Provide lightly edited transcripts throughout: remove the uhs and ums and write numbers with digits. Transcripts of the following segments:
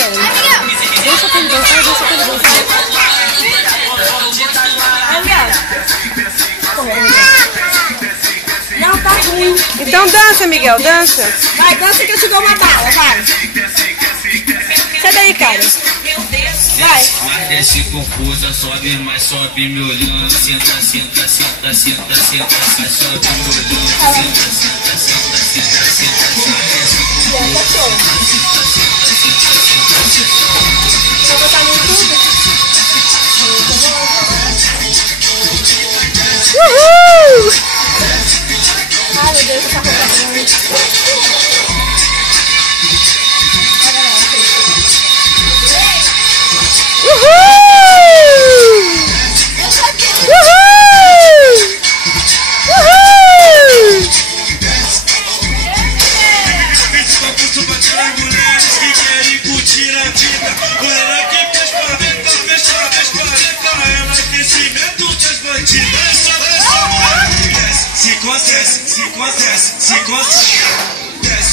ele. Deixa pra ele dançar, deixa pra ele dançar. Não, tá ruim. Então dança, Miguel, dança. Vai, dança que eu te dou uma bala, vai. Sai daí, cara. Vai. Mas desce confusa, sobe, mas sobe me olhando. Senta, senta, senta, senta, senta, mas sobe me olhando. Senta, senta, senta, senta, senta, Vou botar no YouTube. Uhul! Ai, meu Deus, essa roupa é muito.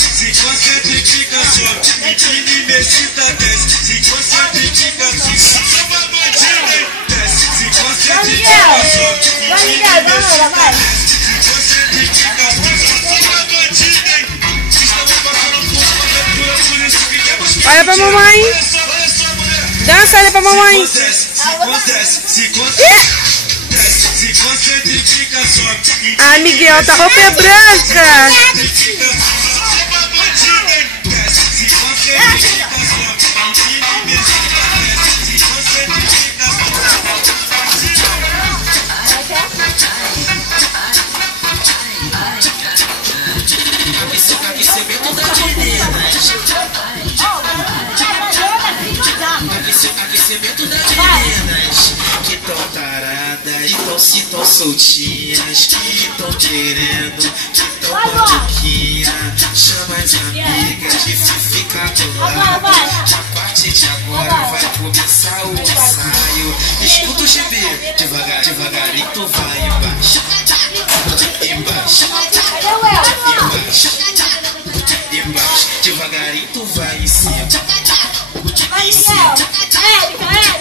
Se concentra e fica só. Empina e mexida, desce. Se concentra e fica só. Só pra bandido, hein? Desce. Se concentra e fica só. Vai, Miguel, vai. Se concentra e fica só. Só pra bandido, hein? Estamos passando por uma aventura, por isso que temos que. Olha pra mamãe. Olha só, mulher. Dança, olha pra mamãe. Se concentra e fica só. Ah, Miguel, tá roupa branca. Aquecimento das meninas que tão taradas, que tão soltinhas, que tão querendo, que tão maluquinha. Chama as amigas e fica do lado. A partir de agora vai começar o ensaio. Escuta o GB, devagarinho tu vai embaixo, embaixo, embaixo, embaixo. Devagarinho tu vai em cima.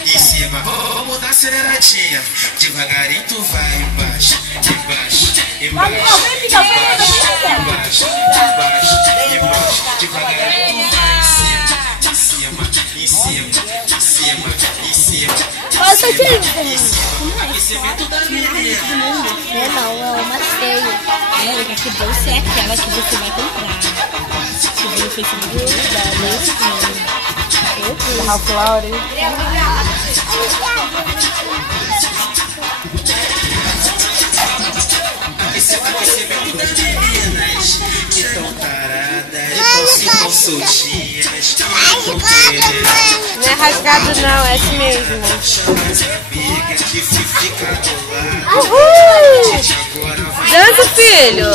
Em cima, vamos dar aceleradinha. Devagarinho tu vai embaixo, embaixo, embaixo, embaixo, embaixo, embaixo. Devagarinho tu vai em cima, em cima, em cima, em cima, em cima. Aquecimento da menina. Não, é uma feia. Que bolsa é aquela que você vai comprar? Você viu no Facebook da Leste? Ralph Lauren. Aquecimento das meninas que tão taradas, que tão soltinhas, que tão querendo. Não é rasgado não, é assim mesmo. Chama as amigas que fica do lado. Uhul! Dança, filho.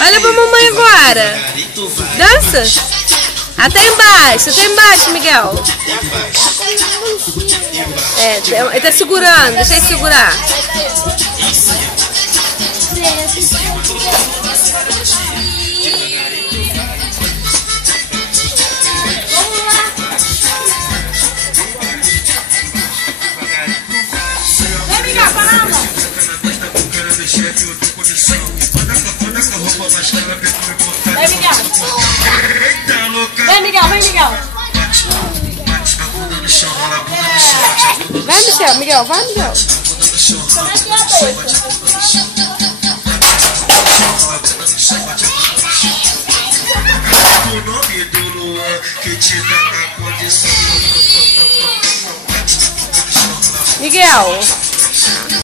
Olha pra mamãe agora. Dança. Até embaixo, Miguel. É, ele tá segurando, deixa ele segurar. Vem, Miguel. Vai, Miguel, vai, Miguel. O nome do Luan que te dá a condição. Miguel.